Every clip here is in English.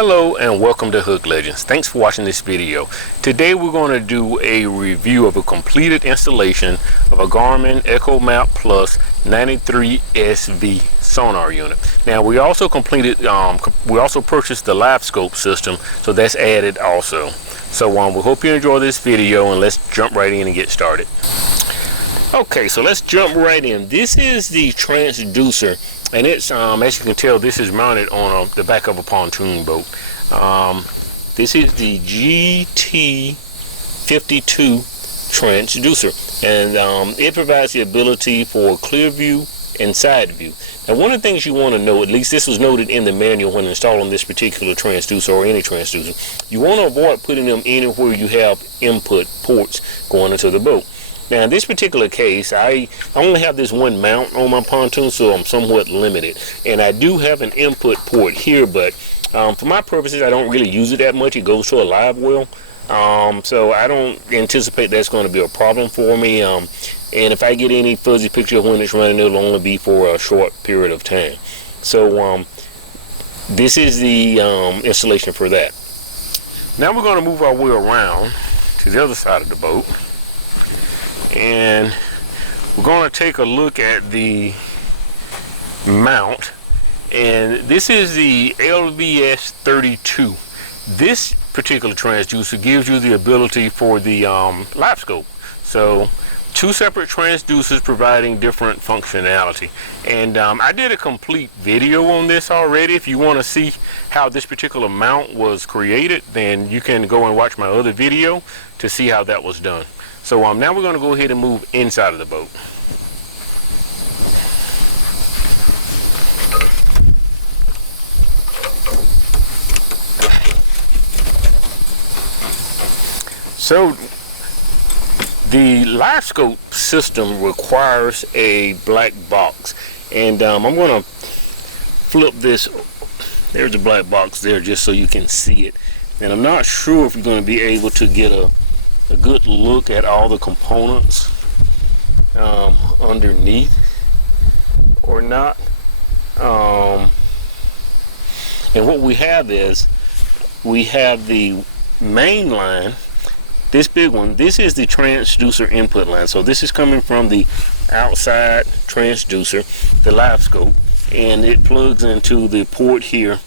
Hello and welcome to Hook Legends. Thanks for watching this video. Today we're going to do a review of a completed installation of a Garmin EchoMap Plus 93SV sonar unit. Now we also purchased the Livescope system, so that's added also. So we hope you enjoy this video, and let's jump right in and get started. Okay, so let's jump right in. This is the transducer, and it's as you can tell, this is mounted on the back of a pontoon boat. This is the GT52 transducer, and it provides the ability for clear view and side view. Now, one of the things you want to know, at least this was noted in the manual when installing this particular transducer or any transducer, you want to avoid putting them anywhere you have input ports going into the boat. Now, in this particular case, I only have this one mount on my pontoon, so I'm somewhat limited. And I do have an input port here, but for my purposes, I don't really use it that much. It goes to a live well, so I don't anticipate that's going to be a problem for me. And if I get any fuzzy picture of when it's running, it'll only be for a short period of time. So this is the installation for that. Now we're going to move our way around to the other side of the boat, and we're going to take a look at the mount. And this is the LVS32. This particular transducer gives you the ability for the Livescope. So two separate transducers providing different functionality. And I did a complete video on this already. If you want to see how this particular mount was created, then you can go and watch my other video to see how that was done. So now we're going to go ahead and move inside of the boat. So the Livescope system requires a black box, and I'm going to flip this. There's a black box there just so you can see it. And I'm not sure if you're going to be able to get a good look at all the components underneath or not. And what we have is, we have the main line, this big one. This is the transducer input line. So this is coming from the outside transducer, the Livescope, and it plugs into the port here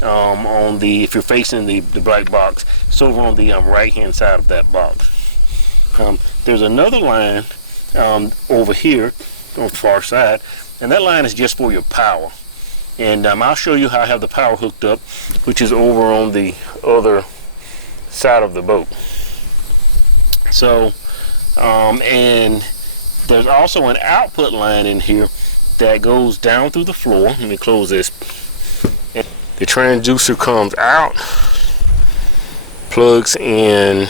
on the, if you're facing the black box, it's over on the right hand side of that box. There's another line over here on the far side, and that line is just for your power. And I'll show you how I have the power hooked up, which is over on the other side of the boat. So and there's also an output line in here that goes down through the floor. Let me close this. The transducer comes out, plugs in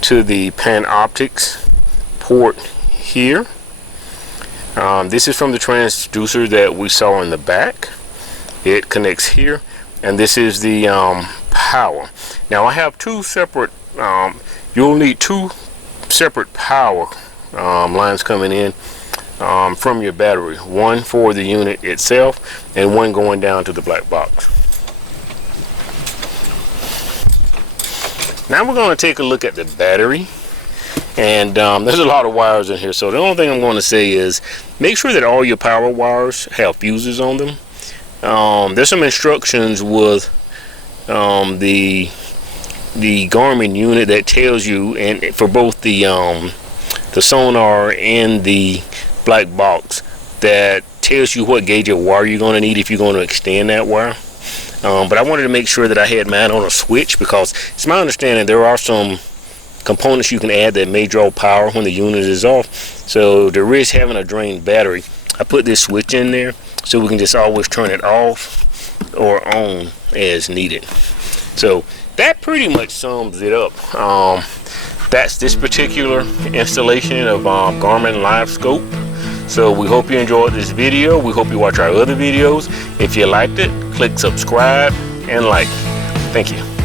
to the Optix port here. This is from the transducer that we saw in the back. It connects here, and this is the power. Now I have two separate, you'll need two separate power lines coming in from your battery, one for the unit itself and one going down to the black box. Now we're going to take a look at the battery, and there's a lot of wires in here, so the only thing I'm going to say is make sure that all your power wires have fuses on them. There's some instructions with the Garmin unit that tells you, and for both the sonar and the black box, that tells you what gauge of wire you're going to need if you're going to extend that wire. But I wanted to make sure that I had mine on a switch, because it's my understanding there are some components you can add that may draw power when the unit is off. So to risk having a drained battery, I put this switch in there so we can just always turn it off or on as needed. So that pretty much sums it up. That's this particular installation of Garmin Livescope. So we hope you enjoyed this video. We hope you watch our other videos. If you liked it, click subscribe and like. Thank you.